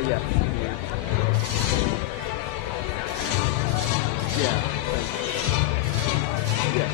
Yeah. Yeah. Yeah.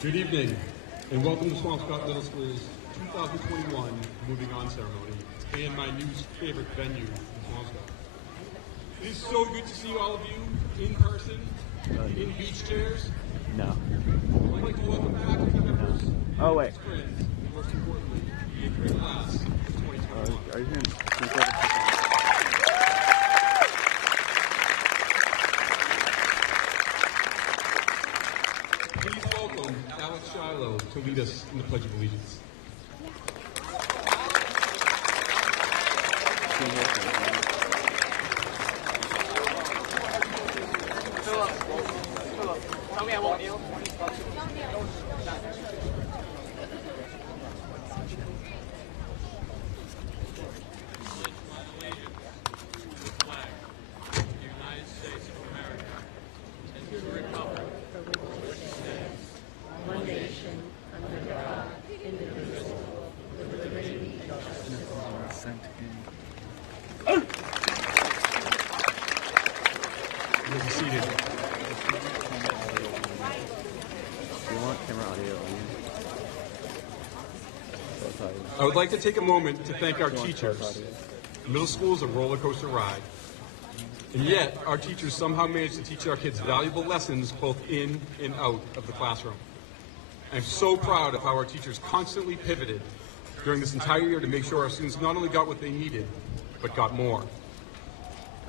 Good evening, and welcome to Swampscott Middle School's 2021 Moving On ceremony, and my new favorite venue in Swampscott. It is so good to see all of you in person, in beach chairs. No. I'd like to welcome faculty members, Oh, wait. friends, and most importantly, the great class of 2021. Are you going Please welcome Alex Shiloh to lead us in the Pledge of Allegiance. Tell me I won't kneel. You'll be seated. You want camera audio on? I would like to take a moment to thank our teachers. Middle school is a roller coaster ride. And yet, our teachers somehow manage to teach our kids valuable lessons both in and out of the classroom. I'm so proud of how our teachers constantly pivoted during this entire year to make sure our students not only got what they needed, but got more.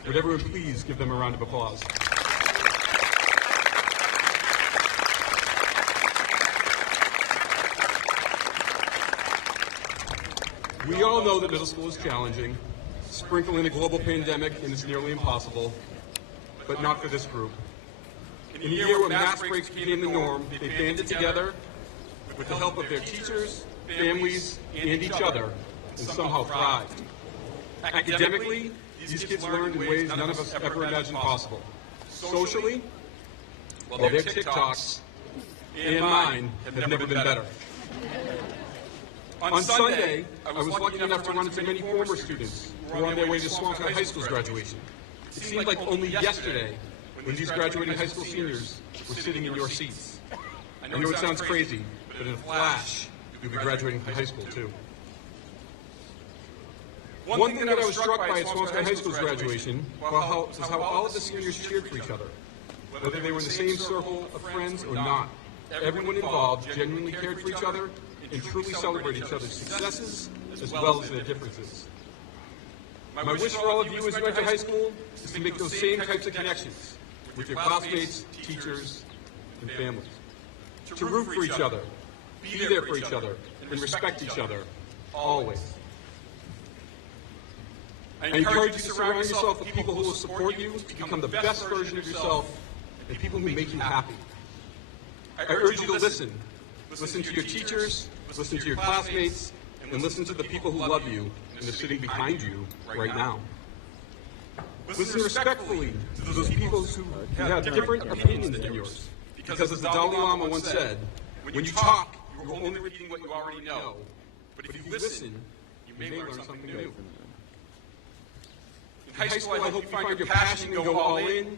Would everyone please give them a round of applause? We all know that middle school is challenging. Sprinkle in a global pandemic and it's nearly impossible, but not for this group. In a year where mass breaks became the norm, they banded together with the help of their teachers, families, and each other, and somehow thrived. Academically, these kids learned in ways none of us ever imagined possible. Socially, well, their TikToks and mine have never been better. On Sunday, I was lucky enough to run into many former students who were on their way to Swampscott High School's graduation. It seemed like only yesterday when these graduating high school seniors were sitting in your seats. I know it sounds crazy, but in a flash, you'll be graduating from high school too. One thing that I was struck by at Swampscott High School's graduation was how all of the seniors cheered for each other, whether they were in the same circle of friends or not. Everyone involved genuinely cared for each other and truly celebrated each other's successes as well as their differences. My wish for all of you as you enter high school is to make those same types of connections with your classmates, teachers, and families. To root for each other, be there for each other, and respect each other, always. I encourage you to surround yourself with people who will support you to become the best version of yourself and people who make you happy. I urge you to listen. Listen to your teachers, listen to your classmates, and listen to the people who love you and are sitting behind you right now. Listen respectfully to those people who have different opinions than yours. Because as the Dalai Lama once said, when you talk, you're only repeating what you already know. But if you listen, you may learn something new. In high school, I hope you find your passion and go all in,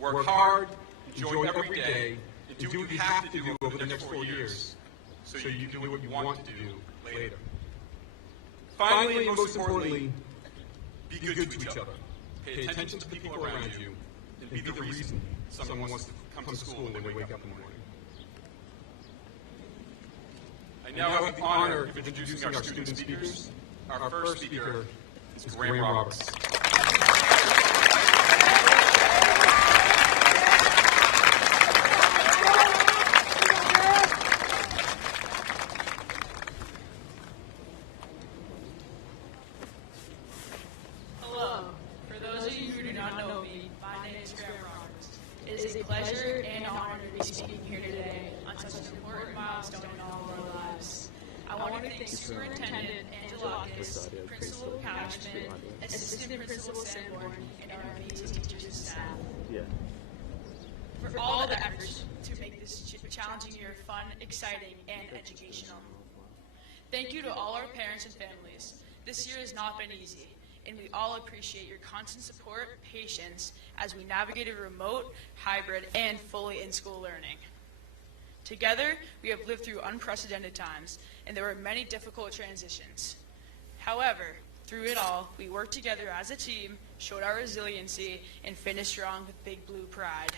work hard, enjoy every day, and do what you have to do over the next 4 years so you can do what you want to do later. Finally, and most importantly, be good to each other. Pay attention to the people around you, and be the reason someone wants to come to school when they wake up in the morning. I now have the honor of introducing our student speakers. Our first speaker is Graham Roberts. Hello. For those of you who do not know me, my name is Graham Roberts. It is a pleasure and honor to be speaking here today on such an important milestone in all of our lives. I want to thank Superintendent Angelakis, Principal Cashman, Assistant Principal Sanborn, and our amazing teachers and staff for all the efforts to make this challenging year fun, exciting, and educational. Thank you to all our parents and families. This year has not been easy, and we all appreciate your constant support, patience, as we navigated remote, hybrid, and fully in-school learning. Together, we have lived through unprecedented times, and there were many difficult transitions. However, through it all, we worked together as a team, showed our resiliency, and finished strong with Big Blue pride.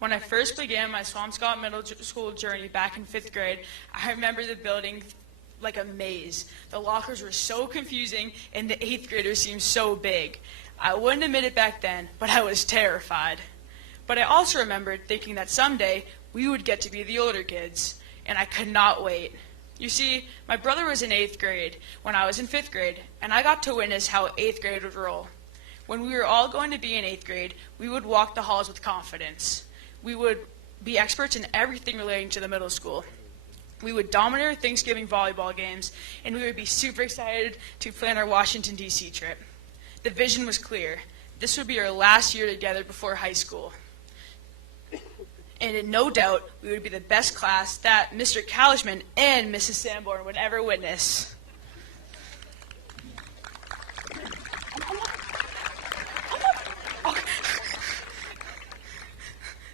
When I first began my Swampscott Middle School journey back in 5th grade, I remember the building like a maze. The lockers were so confusing, and the 8th graders seemed so big. I wouldn't admit it back then, but I was terrified. But I also remembered thinking that someday we would get to be the older kids, and I could not wait. You see, my brother was in 8th grade when I was in 5th grade, and I got to witness how 8th grade would roll. When we were all going to be in 8th grade, we would walk the halls with confidence. We would be experts in everything relating to the middle school. We would dominate our Thanksgiving volleyball games, and we would be super excited to plan our Washington, D.C. trip. The vision was clear. This would be our last year together before high school. And in no doubt, we would be the best class that Mr. Kalishman and Mrs. Sanborn would ever witness.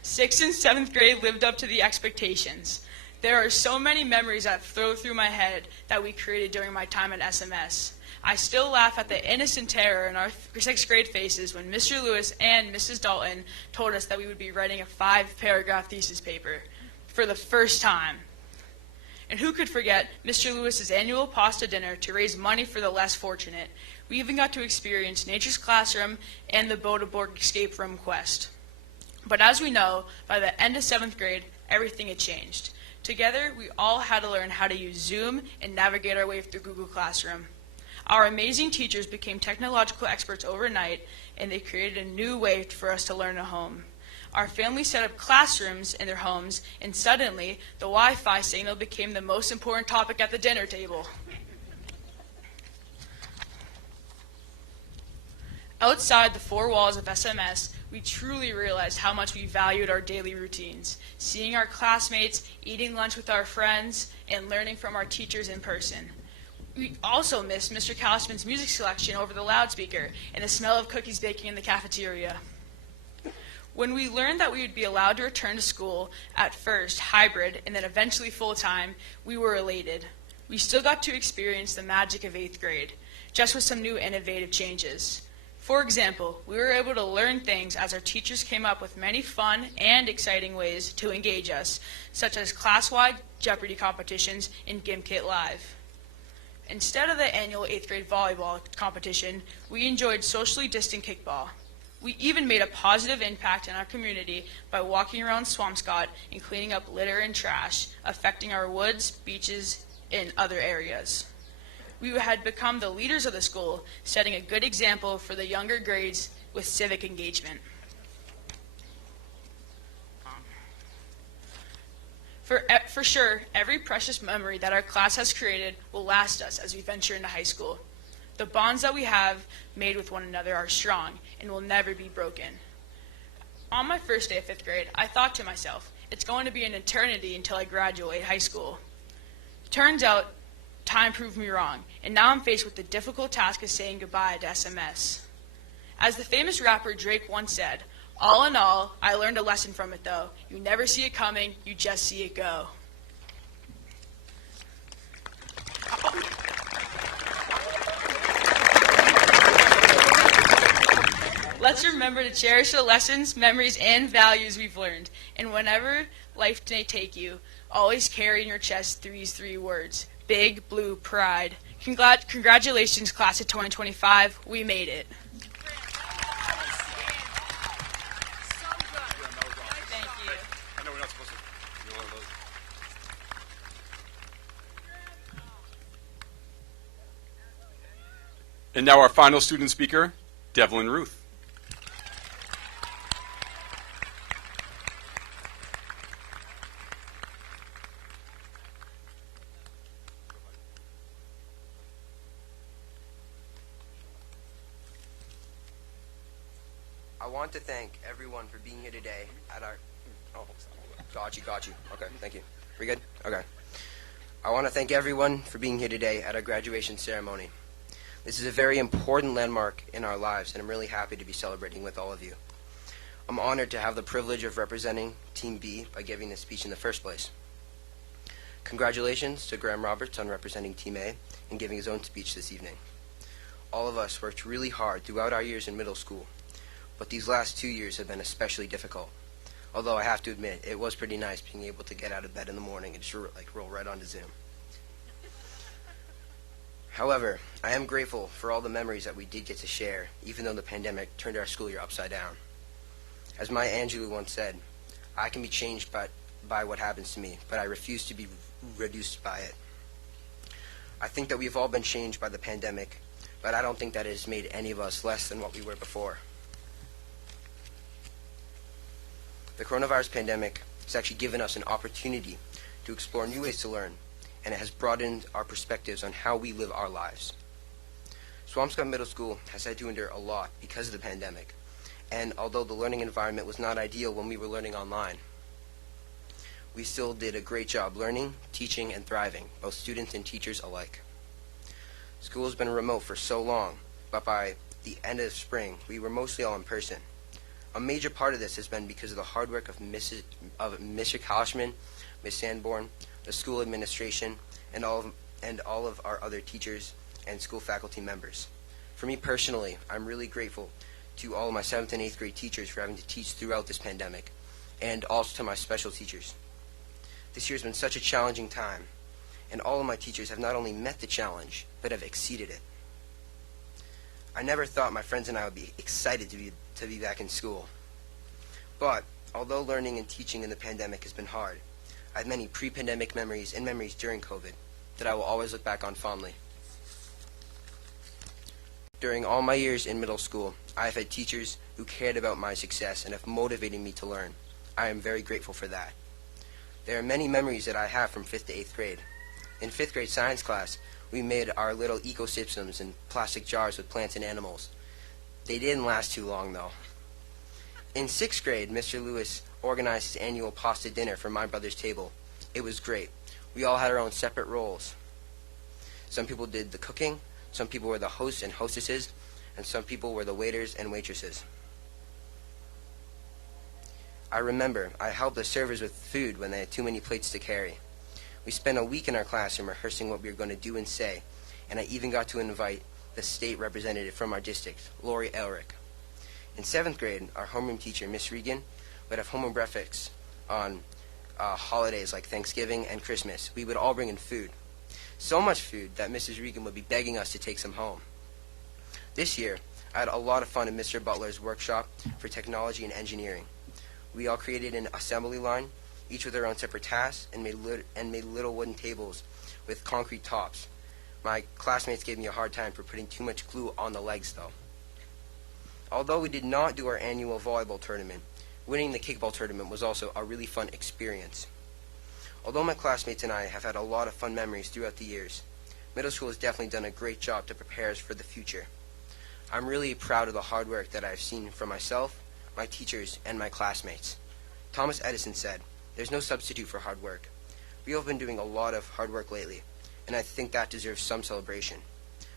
Sixth and 7th grade lived up to the expectations. There are so many memories that flow through my head that we created during my time at SMS. I still laugh at the innocent terror in our 6th grade faces when Mr. Lewis and Mrs. Dalton told us that we would be writing a 5-paragraph thesis paper for the first time. And who could forget Mr. Lewis's annual pasta dinner to raise money for the less fortunate? We even got to experience Nature's Classroom and the Bodeborg escape room quest. But as we know, by the end of 7th grade, everything had changed. Together, we all had to learn how to use Zoom and navigate our way through Google Classroom. Our amazing teachers became technological experts overnight, and they created a new way for us to learn at home. Our families set up classrooms in their homes, and suddenly, the Wi-Fi signal became the most important topic at the dinner table. Outside the 4 walls of SMS, we truly realized how much we valued our daily routines, seeing our classmates, eating lunch with our friends, and learning from our teachers in person. We also missed Mr. Kalishman's music selection over the loudspeaker and the smell of cookies baking in the cafeteria. When we learned that we would be allowed to return to school, at first hybrid and then eventually full-time, we were elated. We still got to experience the magic of 8th grade, just with some new innovative changes. For example, we were able to learn things as our teachers came up with many fun and exciting ways to engage us, such as class-wide Jeopardy competitions and GimKit Live. Instead of the annual 8th grade volleyball competition, we enjoyed socially distant kickball. We even made a positive impact in our community by walking around Swampscott and cleaning up litter and trash, affecting our woods, beaches, and other areas. We had become the leaders of the school, setting a good example for the younger grades with civic engagement. For sure, every precious memory that our class has created will last us as we venture into high school. The bonds that we have made with one another are strong and will never be broken. On my first day of 5th grade, I thought to myself, it's going to be an eternity until I graduate high school. Turns out, time proved me wrong, and now I'm faced with the difficult task of saying goodbye to SMS. As the famous rapper Drake once said, all in all, I learned a lesson from it though. You never see it coming, you just see it go. Let's remember to cherish the lessons, memories, and values we've learned. And whenever life may take you, always carry in your chest these 3 words. Big Blue Pride. Congratulations, class of 2025. We made it. Thank you. I know we're not supposed to do one of those. And now our final student speaker, Devlin Ruth. I want to thank everyone for being here today at our... Oh, got you. Okay, thank you. We good? Okay. I want to thank everyone for being here today at our graduation ceremony. This is a very important landmark in our lives, and I'm really happy to be celebrating with all of you. I'm honored to have the privilege of representing Team B by giving this speech in the first place. Congratulations to Graham Roberts on representing Team A and giving his own speech this evening. All of us worked really hard throughout our years in middle school, but these last 2 years have been especially difficult. Although I have to admit, it was pretty nice being able to get out of bed in the morning and just roll right onto Zoom. However, I am grateful for all the memories that we did get to share, even though the pandemic turned our school year upside down. As Maya Angelou once said, I can be changed by what happens to me, but I refuse to be reduced by it. I think that we've all been changed by the pandemic, but I don't think that it has made any of us less than what we were before. The coronavirus pandemic has actually given us an opportunity to explore new ways to learn, and it has broadened our perspectives on how we live our lives. Swampscott Middle School has had to endure a lot because of the pandemic, and although the learning environment was not ideal when we were learning online, we still did a great job learning, teaching, and thriving, both students and teachers alike. School has been remote for so long, but by the end of spring, we were mostly all in person. A major part of this has been because of the hard work of Mr. Kalishman, Ms. Sanborn, the school administration, and all of our other teachers and school faculty members. For me personally, I'm really grateful to all of my 7th and 8th grade teachers for having to teach throughout this pandemic, and also to my special teachers. This year has been such a challenging time, and all of my teachers have not only met the challenge, but have exceeded it. I never thought my friends and I would be excited to be back in school. But although learning and teaching in the pandemic has been hard, I have many pre-pandemic memories and memories during COVID that I will always look back on fondly. During all my years in middle school, I have had teachers who cared about my success and have motivated me to learn. I am very grateful for that. There are many memories that I have from 5th to 8th grade. In 5th grade science class, we made our little ecosystems in plastic jars with plants and animals. They didn't last too long, though. In 6th grade, Mr. Lewis organized his annual pasta dinner for my brother's table. It was great. We all had our own separate roles. Some people did the cooking, some people were the hosts and hostesses, and some people were the waiters and waitresses. I remember I helped the servers with food when they had too many plates to carry. We spent a week in our classroom rehearsing what we were going to do and say, and I even got to invite the state representative from our district, Lori Elric. In 7th grade, our homeroom teacher, Miss Regan, would have homeroom breakfasts on holidays like Thanksgiving and Christmas. We would all bring in food. So much food that Mrs. Regan would be begging us to take some home. This year, I had a lot of fun in Mr. Butler's workshop for technology and engineering. We all created an assembly line, each with their own separate tasks, and made little wooden tables with concrete tops. My classmates gave me a hard time for putting too much glue on the legs, though. Although we did not do our annual volleyball tournament, winning the kickball tournament was also a really fun experience. Although my classmates and I have had a lot of fun memories throughout the years, middle school has definitely done a great job to prepare us for the future. I'm really proud of the hard work that I've seen from myself, my teachers, and my classmates. Thomas Edison said, "There's no substitute for hard work." We have been doing a lot of hard work lately, and I think that deserves some celebration.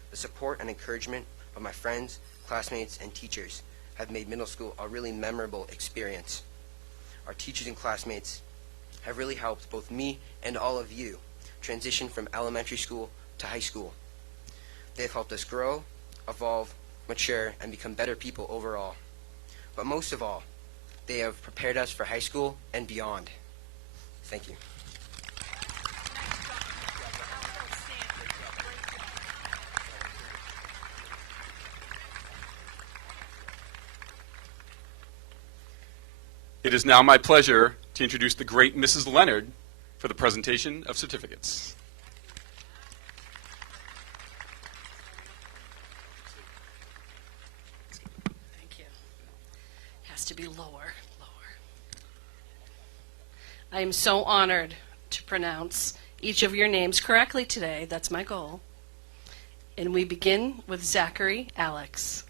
The support and encouragement of my friends, classmates, and teachers have made middle school a really memorable experience. Our teachers and classmates have really helped both me and all of you transition from elementary school to high school. They have helped us grow, evolve, mature, and become better people overall. But most of all, they have prepared us for high school and beyond. Thank you. It is now my pleasure to introduce the great Mrs. Leonard for the presentation of certificates. Thank you. Has to be lower. I am so honored to pronounce each of your names correctly today. That's my goal. And we begin with Zachary Alex.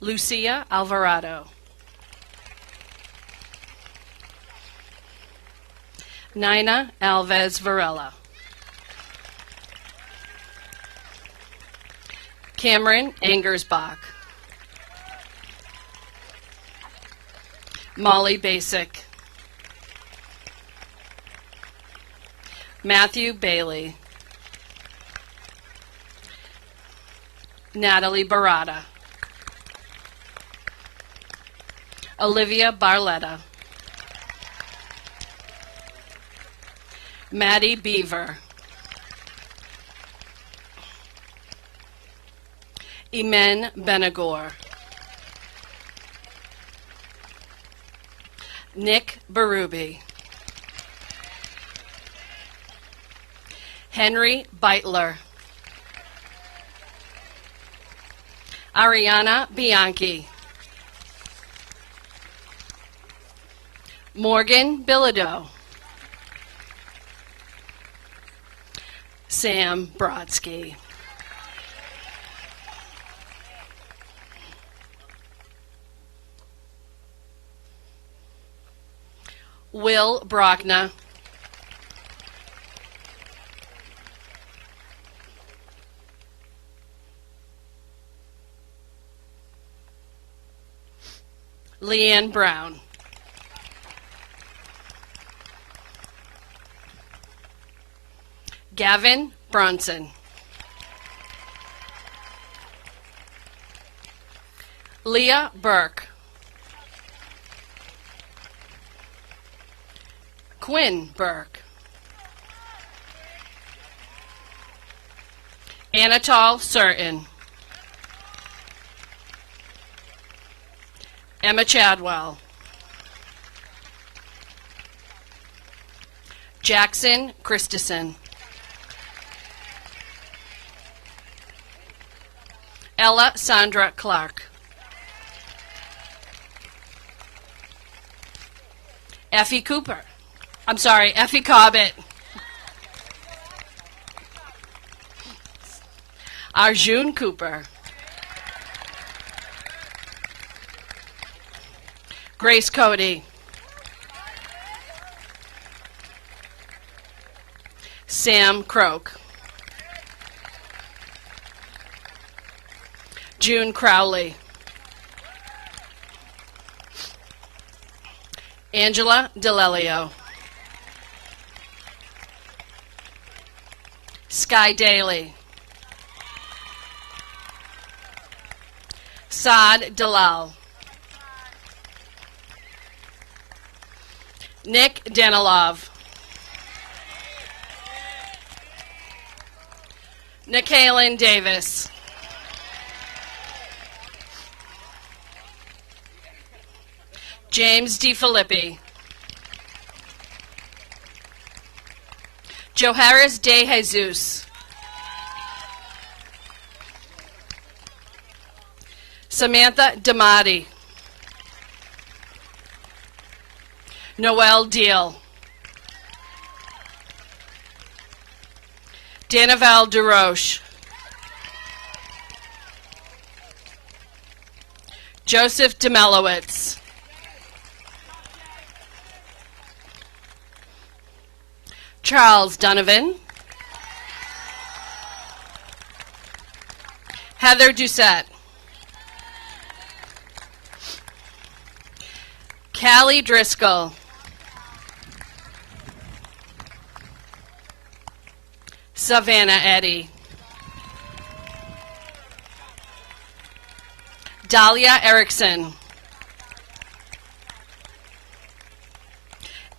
Lucia Alvarado. Nina Alves Varela. Cameron Angersbach. Molly Basic. Matthew Bailey. Natalie Barada. Olivia Barletta. Maddie Beaver. Imen Benagor. Nick Berube. Henry Beitler. Ariana Bianchi. Morgan Bilodeau. Sam Brodsky. Will Brockna. Leanne Brown. Gavin Bronson. Leah Burke. Quinn Burke. Anatol Certain. Emma Chadwell. Jackson Christensen. Ella Sandra Clark. Effie Cooper. I'm sorry, Effie Cobbett. Arjun Cooper. Grace Cody. Sam Croak. June Crowley. Angela DeLelio. Sky Daly. Saad Dalal. Nick Danilov. Nikalyn Davis. James DeFilippi. Joharis De Jesus. Samantha Damati. Noel Deal. Danival DeRoche. Joseph Demelowitz. Charles Donovan. Heather Doucette. Callie Driscoll. Savannah Eddy. Dahlia Erickson.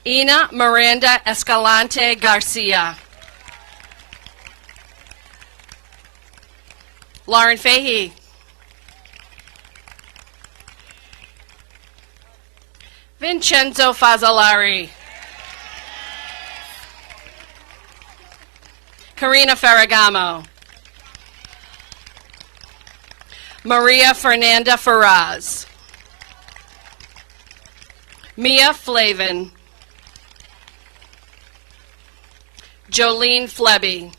Ina Miranda Escalante Garcia. Lauren Fahey. Vincenzo Fazzolari. Karina Ferragamo. Maria Fernanda Ferraz. Mia Flavin. Jolene Flebby.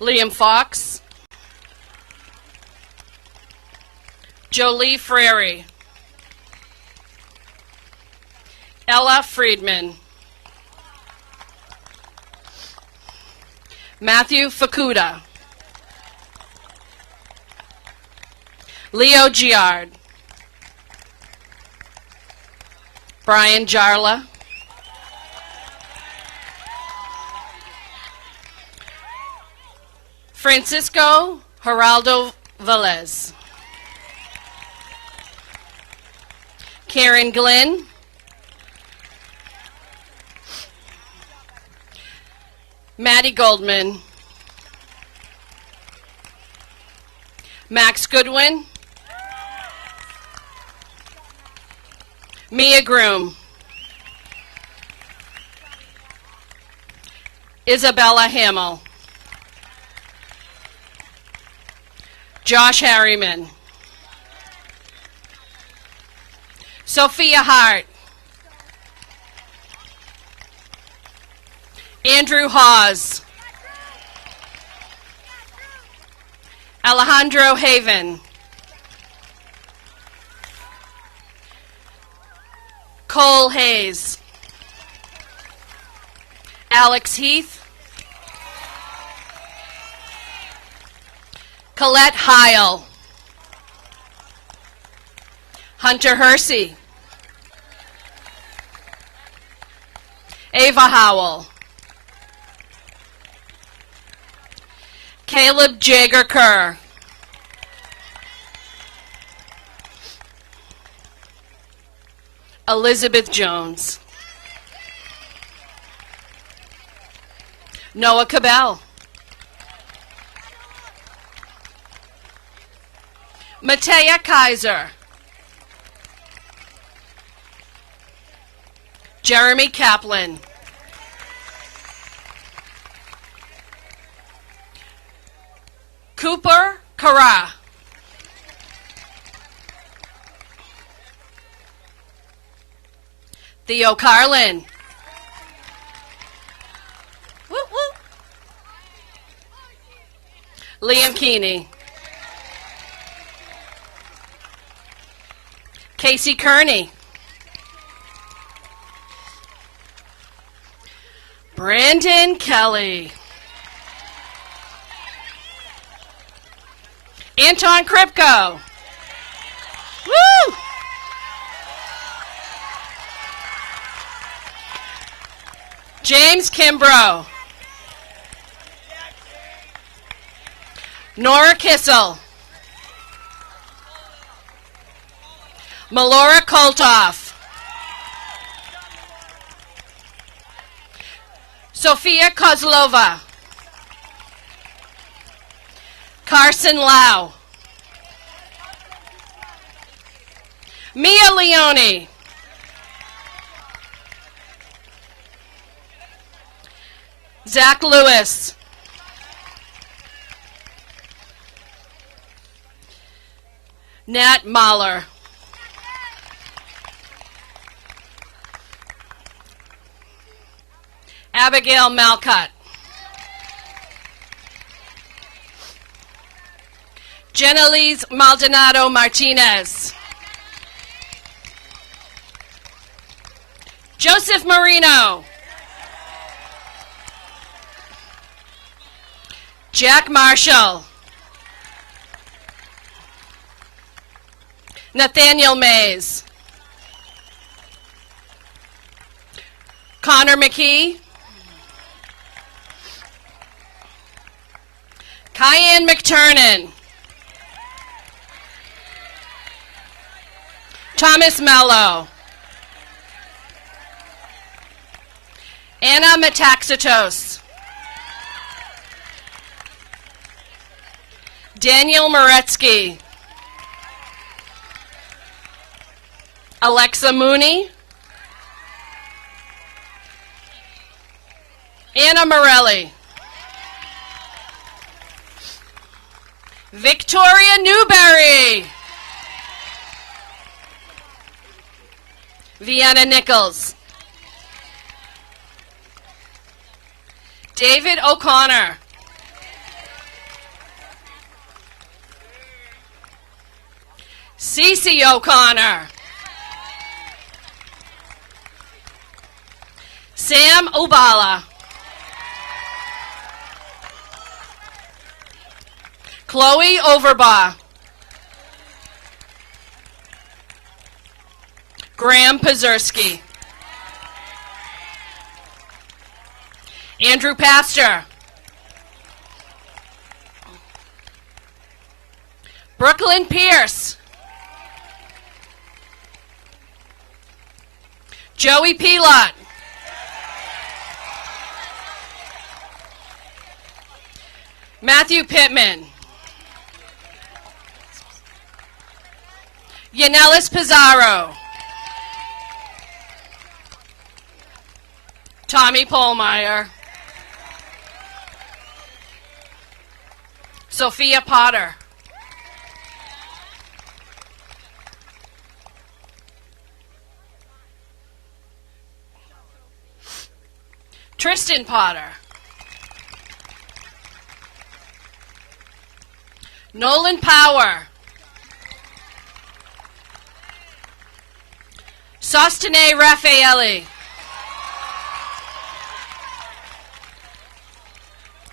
Liam Fox. Jolie Frary. Ella Friedman. Matthew Fukuda. Leo Giard. Brian Jarla. Francisco Geraldo Velez. Karen Glenn. Maddie Goldman. Max Goodwin. Mia Groom. Isabella Hamill. Josh Harriman. Sophia Hart. Andrew Hawes. Alejandro Haven. Cole Hayes. Alex Heath. Colette Heil. Hunter Hersey. Ava Howell. Caleb Jager Kerr. Elizabeth Jones. Noah Cabell. Matea Kaiser. Jeremy Kaplan. Cooper Kara. Theo Carlin. Woo woo. Liam Keeney. Casey Kearney. Brandon Kelly. Anton Kripko. Woo! James Kimbrough. Nora Kissel. Melora Koltoff. Sofia Kozlova. Carson Lau. Mia Leone. Zach Lewis. Nat Mahler. Abigail Malcutt. Jenalise Maldonado Martinez. Joseph Marino. Jack Marshall. Nathaniel Mays. Connor McKee. Kyan McTurnan. Thomas Mello. Anna Metaxitos. Daniel Moretsky. Alexa Mooney. Anna Morelli. Victoria Newberry. Vienna Nichols. David O'Connor. Cece O'Connor. Sam Obala. Chloe Overbaugh. Graham Pazurski. Andrew Pastor. Brooklyn Pierce. Joey Pilot. Matthew Pittman. Yanelis Pizarro. Tommy Polmeyer. Sophia Potter. Tristan Potter. Nolan Power. Sostene Raffaelli.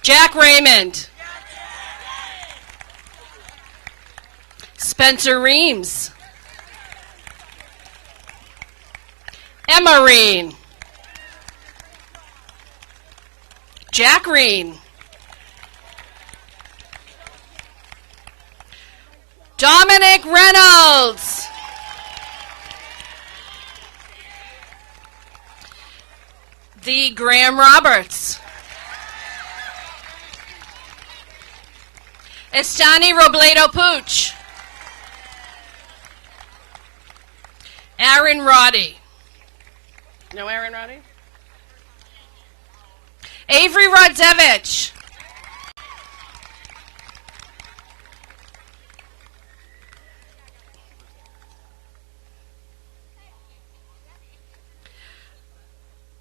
Jack Raymond. Spencer Reams. Emma Reen. Jack Reen. Dominic Reynolds. The Graham Roberts. Estani Robledo Pooch. Aaron Roddy. No Aaron Roddy? Avery Rodzevich.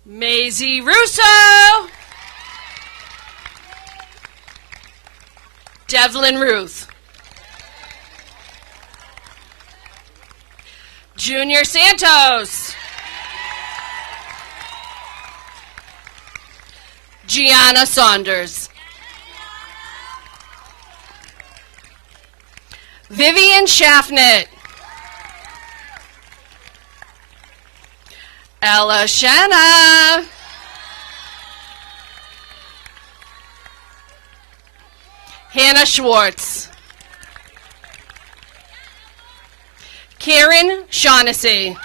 Maisie Russo. Devlin Ruth. Junior Santos. Gianna Saunders. Vivian Schaffnett. Ella Shanna. Hannah Schwartz. Karen Shaughnessy.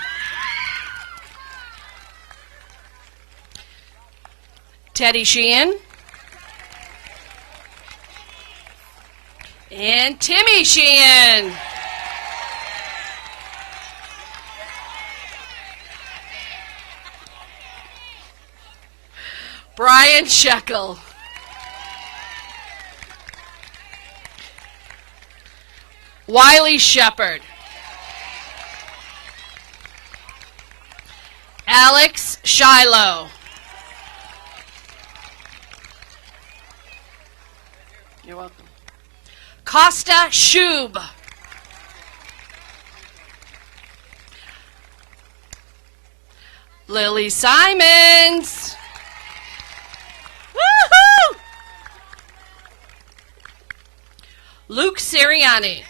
Teddy Sheehan. And Timmy Sheehan. Brian Shekel. Wiley Shepard. Alex Shiloh. You're welcome. Costa Shub. Lily Simons. Woohoo! Luke Sirianni.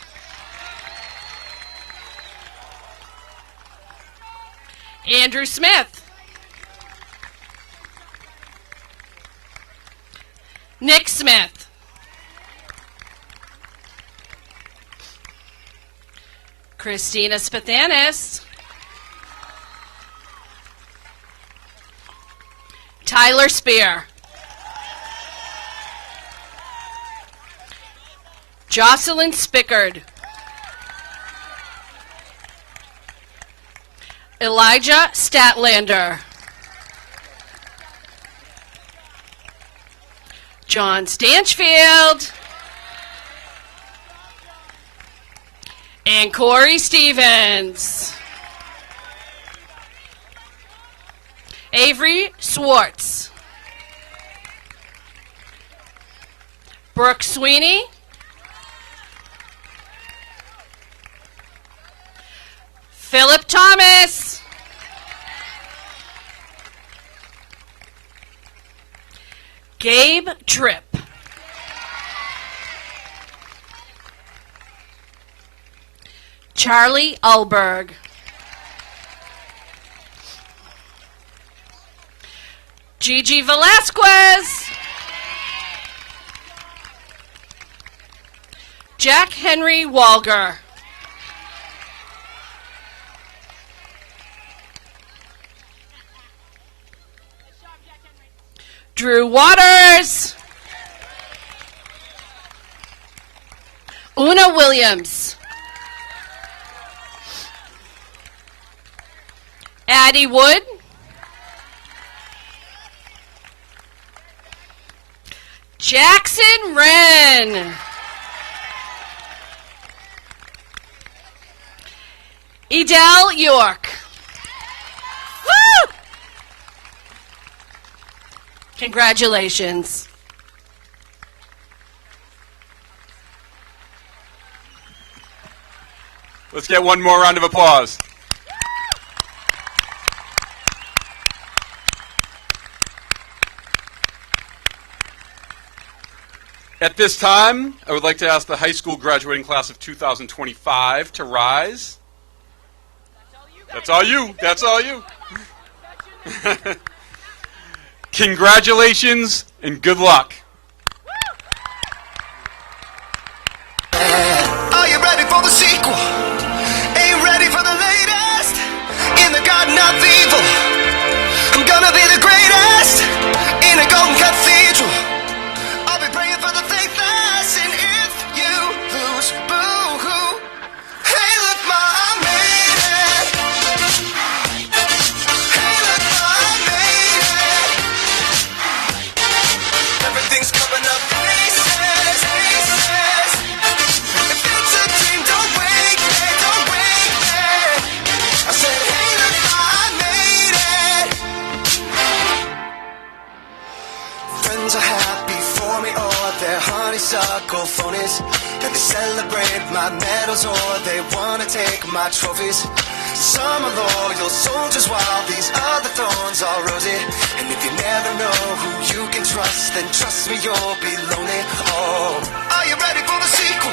Andrew Smith. Nick Smith. Christina Spathanis. Tyler Spear. Jocelyn Spickard. Elijah Statlander. John Stanchfield. And Corey Stevens. Avery Swartz. Brooke Sweeney. Philip Thomas. Gabe Tripp. Charlie Ulberg. Gigi Velasquez. Jack Henry Walger. Drew Waters. Una Williams. Addie Wood. Jackson Wren. Edel York. Woo! Congratulations. Let's get one more round of applause. At this time, I would like to ask the high school graduating class of 2025 to rise. That's all you. That's all you. Congratulations and good luck. Are you ready for the sequel? Ain't ready for the latest? In the garden of evil, I'm gonna be the greatest in a golden cathedral. I'll be praying for the faithless, and if you lose, boo-hoo. Hey, look, Ma, I made it. Hey, look, Ma, I made it. Everything's coming up aces, aces. If it's a dream, don't wake me, don't wake me. I said, hey, look, Ma, I made it. Friends are happy for me, or they're honeysuckle phonies, and they celebrate my medals, or they wanna take my trophies. Some are loyal soldiers, while these other thorns are rosy. And if you never know who you can trust, then trust me, you'll be lonely. Oh, are you ready for the sequel?